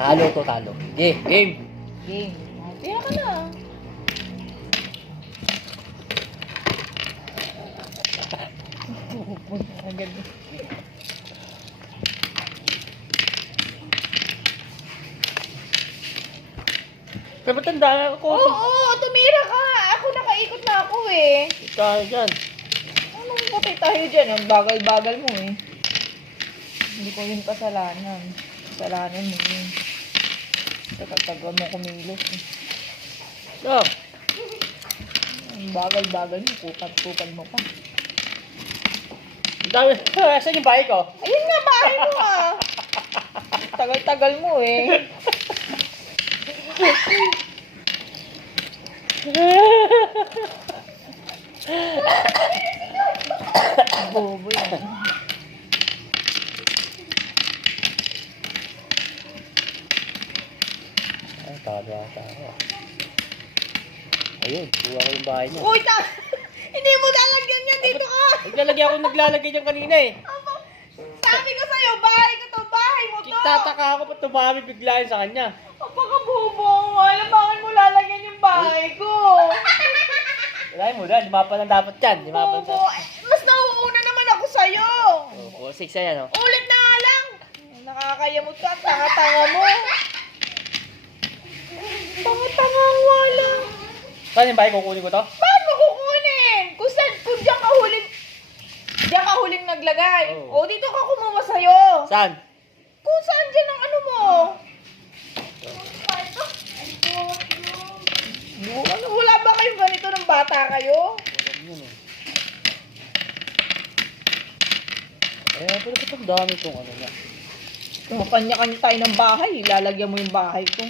Talo to, talo. Sige, game. Game. Tira ka na. Agad. Pero matanda ako. Oo, tumira ka. Ako nakaikot na ako eh. Ikaw dyan. Anong putay tayo dyan? Ang bagal-bagal mo eh. Hindi ko yun kasalanan. Kasalanan mo yun. Tagal-tagal mo kumilos eh. Stop. Ang bagal-bagal mo, kupad-kupad mo pa. Dami. Saan yung bahay ko? Ayun nga, bahay mo ah. Tagal-tagal mo eh. Bobo yan. Ay, talo. Ayun, kuha ko yung bahay niya. Uy, hindi mo lalagyan yan dito ka. Naglalagay dyan kanina eh. Sabi ko sa'yo, bahay ko to, bahay mo to. Tataka ako pa tumami bigla yun sa kanya. Apaka-bobo. Alam, bakit mo lalagyan yung bahay ko? Wala mo na, lima pa lang dapat yan. Lima pa Bobo. Mas nauuna naman ako sa'yo. Oh, 4-6 yan, oh. Ulit na nga lang. Nakakayamot ka, tanga-tanga mo. Tanga-tanga wala. Saan yung bahay? Kukunin ko to? Paano mo kukunin? Kung diyan ka huling naglagay. Oh. O, dito ka kumuha sa'yo. Saan? Kung saan dyan ang ano mo. Wala ba kayong ganito ng bata kayo? Wala yun eh. Eh, pero ba't ang dami itong ano niya? Kung kanya-kanya tayo ng bahay, lalagyan mo yung bahay ko.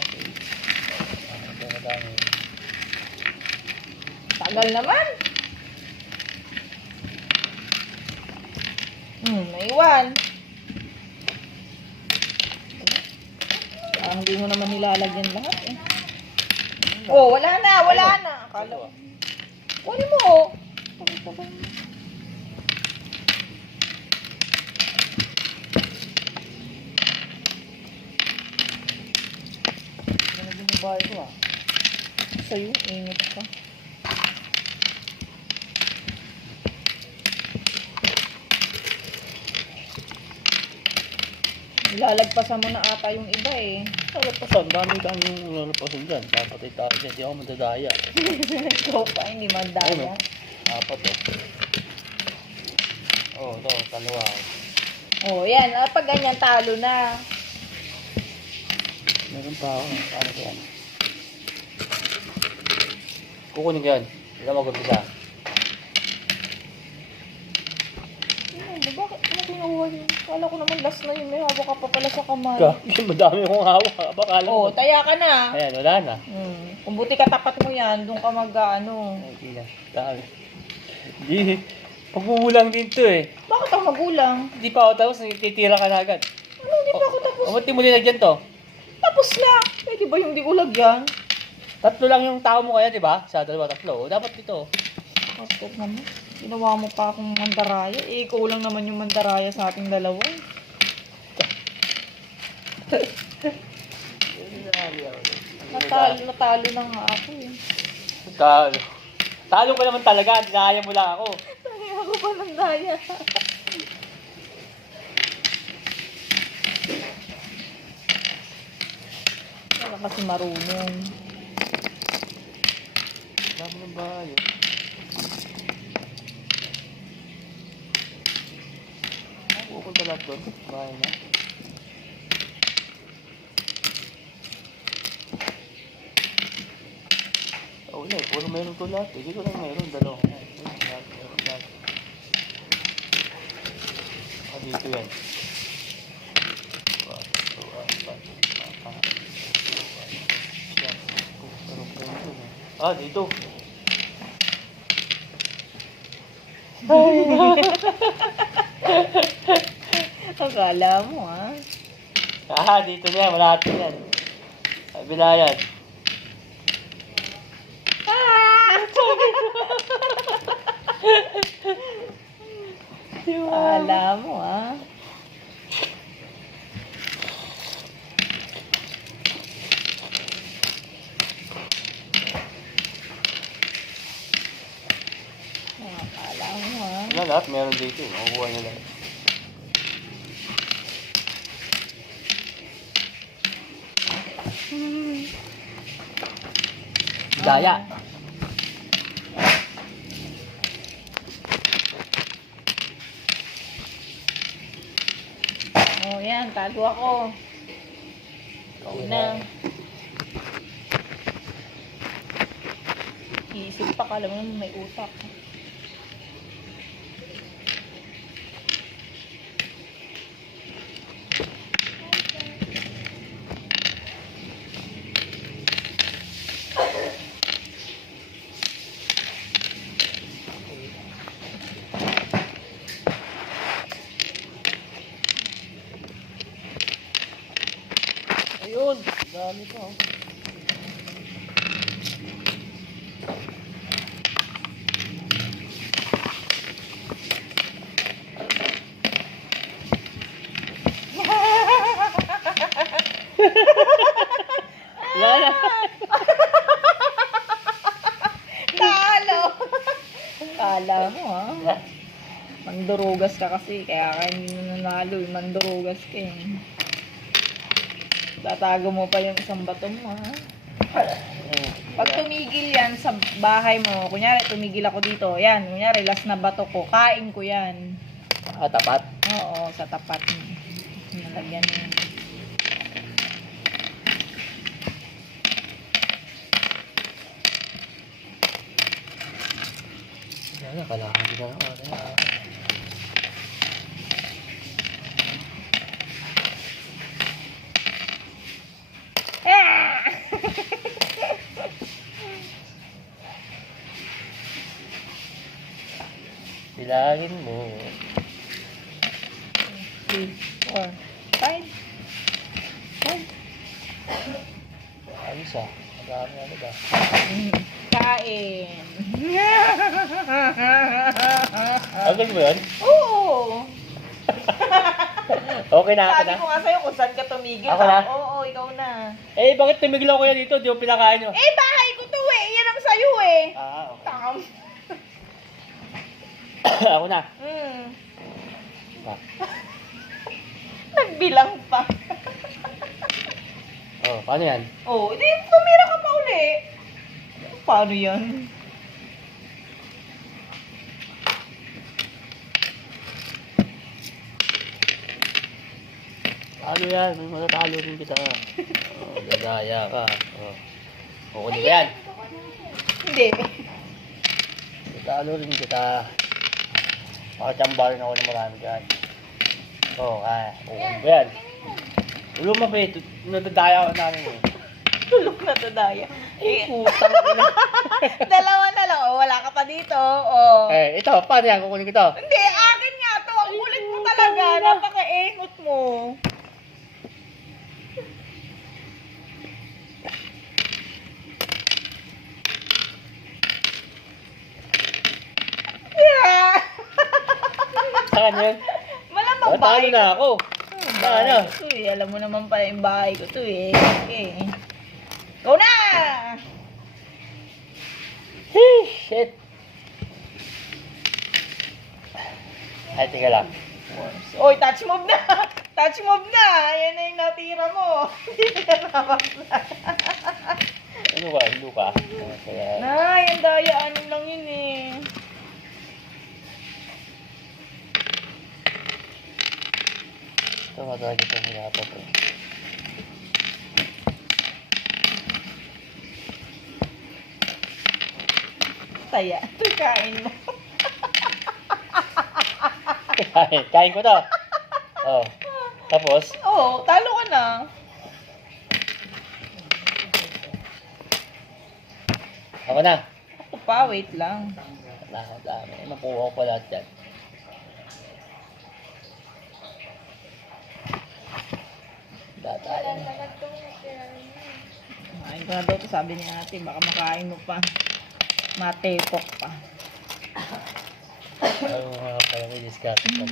Okay. Madami. Tagal naman. Naiwan. Parang hindi mo naman nilalagyan lahat eh. Oh, wala na. Akala ko. Kunin mo. Nalagyan yung bahay ko ah. Sa'yo, ingat ka. Lalagpasan mo na ata yung iba eh. Lalagpasan, dami yung lalagpasan dyan. Dapat tayo dyan, di ako mandadaya. Ikaw pa, hindi mandaya. Apat oh. Oh, ito, dalawa. Oh, yan. Pag ganyan, talo na. Meron pa ako. Paano ko yan? Kukunin ko yan. Hindi na mag-umpisa. Bakit mo kinuha yun? Kala ko naman last na yun. May hawak ka pa pala sa kamay. Madami akong hawak. Bakala Oh, mo. taya ka na. Ayan, wala na. Kung buti ka tapat mo yan, doon ka mag-ano. Ay, hindi na. Dami. Hindi. Pagbubulang din to eh. Bakit ang magulang? Hindi pa ako tapos, titira ka na agad. Ano, hindi pa ako tapos. O, ba't di mo nilagyan to? Tapos na. Pwede ba yung di ko lagyan? Tatlo lang yung tao mo kaya, di ba? Sa dalawa, tatlo. O, dapat dito. Bakit naman? Ginawa mo pa akong mandaraya. Eh, ikaw lang naman yung mandaraya sa ating dalawa. Natalo na nga ako eh. Talo. Talo ko naman talaga. Dinaya mo lang ako. Ay, ako pa ng daya. Wala kasi marunong. Dami ng bahay. Pupunta lahat doon. Bahay na. Oo na eh. Puro meron ko lahat eh. Dito lang meron. Dalawa. Lahat. Ah, dito yan. Ah, dito. Akala mo ah. Ah, dito na yan. Wala natin yan. Kabila yan. Akala mo ah. lahat meron dito. Makukuha niya lahat. Daya. Oh, yan. Tago ako. Ikaw na. Iisip pa, kala mo naman may utak. Ayun, dami pa. Oh. Wala na. Talo! Kala mo, ha? Mandurugas ka kasi, kaya hindi mo nanalo. Mandurugas ka eh. Tatago mo pa yung isang bato mo, ha? Pag tumigil yan sa bahay mo, kunyari tumigil ako dito, yan, kunyari last na bato ko, kain ko yan. Ah, tapat. Oo, sa tapat mo. Nalagyan mo. Wala, kailangan din na ako. Ah! Bilangin mo. 3, 4, 5. Ayos ah. Madami ano ba? Kain. Agad mo yun? Oo. Okay na ako Sabi na. ko nga sa'yo kung saan ka tumigil. Ako na? Oo, ikaw na. Eh, bakit tumigil ako yan dito? Di mo pinakain nyo. Eh, bahay ko to eh. Yan ang sa'yo eh. Ah, okay. Takam. Ako na. Ah. Nagbilang pa. Oh, paano yan? Oh, hindi, tumira ka pa uli. Paano yan? Talo yan. May matatalo rin kita. Oh, gagaya ka. Oh. Kukunin ko yan. Hindi. Talo rin kita. Makachamba rin ako ng marami dyan. Oh, kukunin ko yan. Ulo mapit. Natadaya ako namin eh. Tulog na to, Daya. Eh, Putang ina. dalawa na lang. Oh, wala ka pa dito. Oh. Eh, ito. Paano yan? Kukunin ko ito. Hindi, akin nga to. Ang kulit mo talaga. Napaka-engot mo. Yeah! Saan yun? Malamang Oh, talo na ako. Ano? Ito eh. Alam mo naman pala yung bahay ko to eh. Okay. Go na! Hey, shit. Ay, tika lang. Oy, touch move na! Touch move na! Ayan na yung natira mo. Hindi na naman na. Ano ba? Hilo ka? Kaya... Nay, ang daya. Ano lang yun eh. Ito nga talaga ito mula pa po. Taya. Kain mo. Kain ko to. Oh. Tapos, Oo, talo ka na. ako na. Ako pa, wait lang. Dami. Makuha ko pa lahat yan. Datayan. Kumain ko na daw to, sabi ni ate. Baka makain mo pa. Matepok pa. Ano nga kaya may discount pa mo.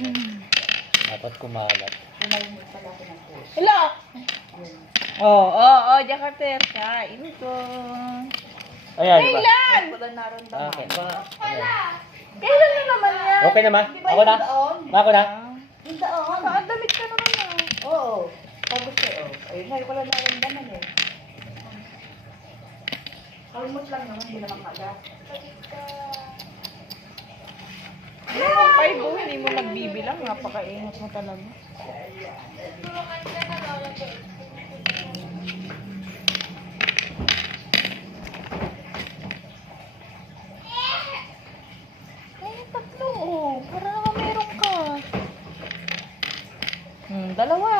Dapat kumalat. Hello! Oo, Jakarter. Kain ko. Ayan, di ba? Kailan? Okay. Ayan. Kailan na naman yan? Okay na, ma? Di ba Ako na? yung daon? Ako na? Yung daon. Nakadamit ka naman ah. Oo. Tapos eh, ayun, ngayon ko lang naramdaman eh. Kalmot lang naman, hindi naman kagat. Yung 5 hindi mo nagbibilang, napakaingat mo talaga. Ay, 3 oh. Para naman meron ka. Dalawa.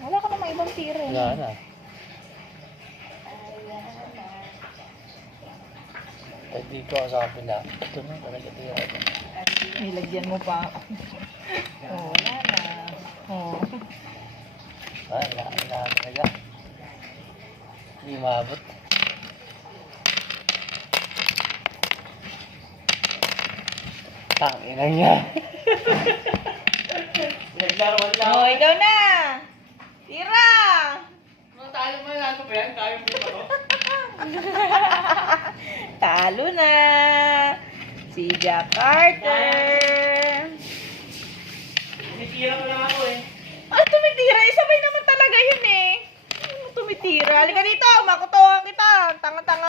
Wala ka namang ibang tira. Wala na. Ay, di ko sa kapila. Ito na, talaga tira. Nilagyan mo pa. Oh, wala na. Oh. Wala talaga. Hindi maabot. Tangina niya. Naglaruan lang. Oh, ikaw na. Tira. Mga talo mo na ito pa yan. Tayo mo ako. Talo na. Si Jack Carter. Tinitira ko lang ako eh. Ah, tumitira. Isabay naman talaga yun eh. Tumitira. Halika dito. Makutuhan kita. Tanga-tanga.